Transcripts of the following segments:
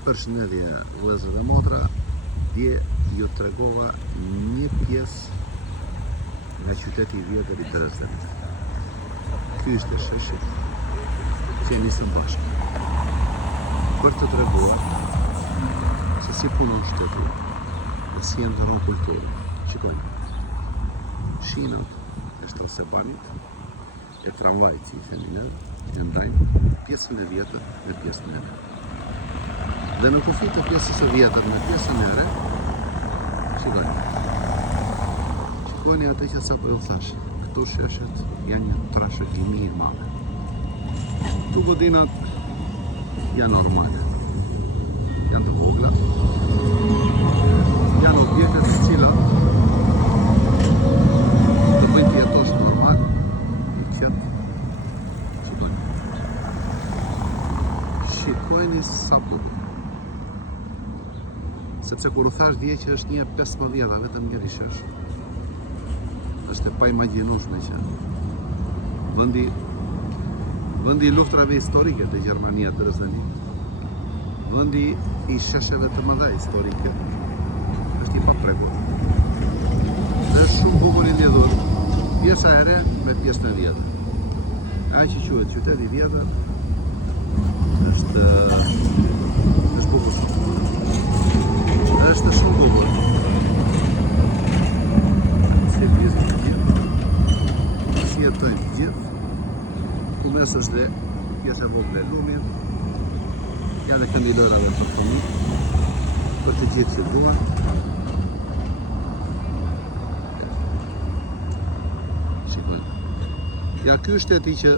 Përshëndetje vëllezër dhe motra, dje ju tregova një pjesë nga qyteti I vjetër I Dresdenit. Ky ishte sheshi që nisëm bashkë për të treguar se si punon shteti dhe si ndërron kulturën. Shikojnë, shinat e Shtrasebanit e tramvajit si I themi që ndajnë pjesën e vjetër me pjesën e re. Dhe në kufi të pjesës e vjetër me pjesën e re, shikojni atë që sapo ju thash, këto sheshet janë një trashëgimi I madhe. Këtu godinat janë normale, janë të vogla, janë objekte të cilat të bëjnë të jetosh normal, në qëtë. Shikojni sa duket. Sepse kur u thash dje që është një 15 vetëm një rishesh, është e paimagjinueshme që vendi I luftrave historike të Gjermania Dresdenit, vendi I shesheve të mëdha historike, është I paprekur. Dhe shumë bukur I lidhur pjesa e re me pjesën e vjetër. Ai që quhet qyteti I vjetër është bukur. Është shumë bukur. Si pjesë të gjithë, si jetojnë të gjithë, ku mes është dhe pjesë e vogël e lumit, janë e këndilërave për fëmijë, për të gjithë që duan. Shikojnë. Ja ky është shteti që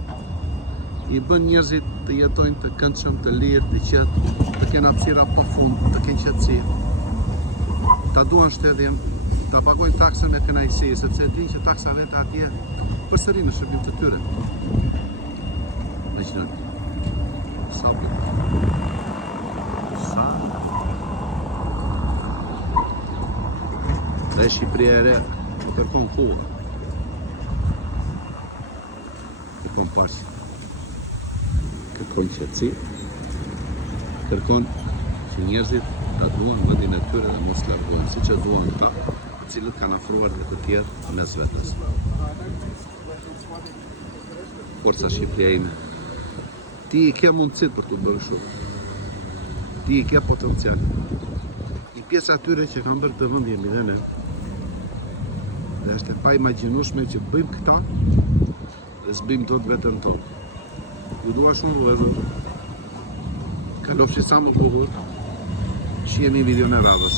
I bën njerëzit të jetojnë të këndshëm, të lirë, të qetë, të kenë hapësira pafund, të kenë qetësi. Ta duan shtetin, ta pagojnë taksën me kënaqësi, sepse dinë që taksa vete atje përsëri në shërbim të tyre. Imagjinoni. Sa bukur. Sa. Dhe Shqipëria e re kërkon kohë. Kërkon paqe. Kërkon qetësi. Kërkon që njerëzit ta duan vendin e tyre dhe mos largohen, siç e duan ata, të cilët kanë ofruar dhe të tjerë mes vetes. Forca Shqipëria ime. Ti I ke mundësit për të bërë shumë. Ti I ke potencial. Një pjesë atyre që kanë bërë të vendi jemi dhe ne. Dhe është e paimagjinueshme që bëjmë këta dhe s'bëjmë dot veten tonë. Ju dua shumë vëllezër. Kalofshi sa më bukur. Shihemi video në radhës.